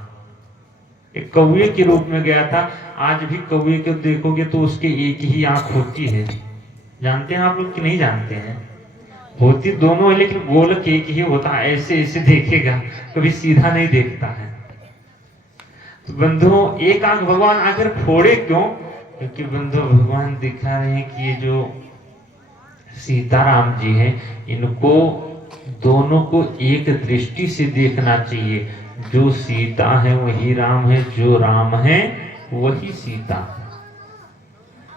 एक कौवे के रूप में गया था। आज भी कौवे को देखोगे तो उसके एक ही आंख होती है। जानते हैं आप लोग कि नहीं जानते हैं? होती दोनों है लेकिन गोलक एक ही होता है। ऐसे ऐसे देखेगा, कभी सीधा नहीं देखता है। तो बंधुओं एक आंख भगवान आखिर फोड़े क्यों? क्योंकि बंधु भगवान दिखा रहे हैं कि ये जो सीताराम जी हैं इनको दोनों को एक दृष्टि से देखना चाहिए। जो सीता है वही राम है, जो राम है वही सीता है।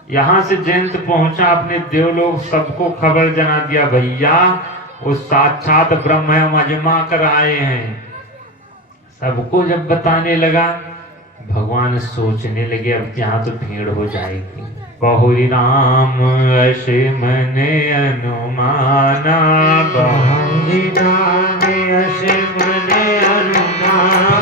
यहां से जयंत पहुंचा अपने देवलोक, सबको खबर जना दिया भैया वो साक्षात ब्रह्म अजमा कर आए हैं। सबको जब बताने लगा भगवान सोचने लगे अब यहाँ तो भीड़ हो जाएगी। बहुरी राम ऐसे मने अनुमाना, बहुरी राम ऐसे मने अनुमाना,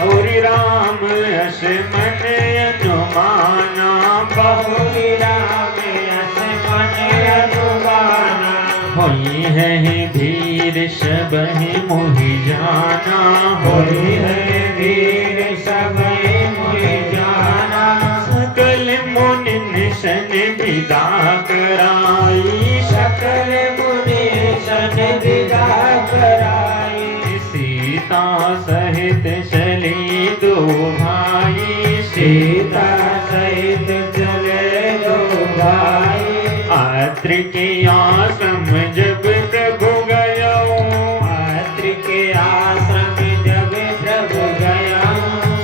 बहुरी राम ऐसे मने अनुमाना, बहुरी राम ऐसे मने अनुमाना। होई है भीड़ सब ही मोहि जाना, होई है भीड़ सब ही मोहि जाना। सकल मुनि सन विदा कराई, सकल मुनि सन विदा कराई। सीता सहित चले दो भाई, सीता सहित चले दो भाई। अत्रि के आश्रम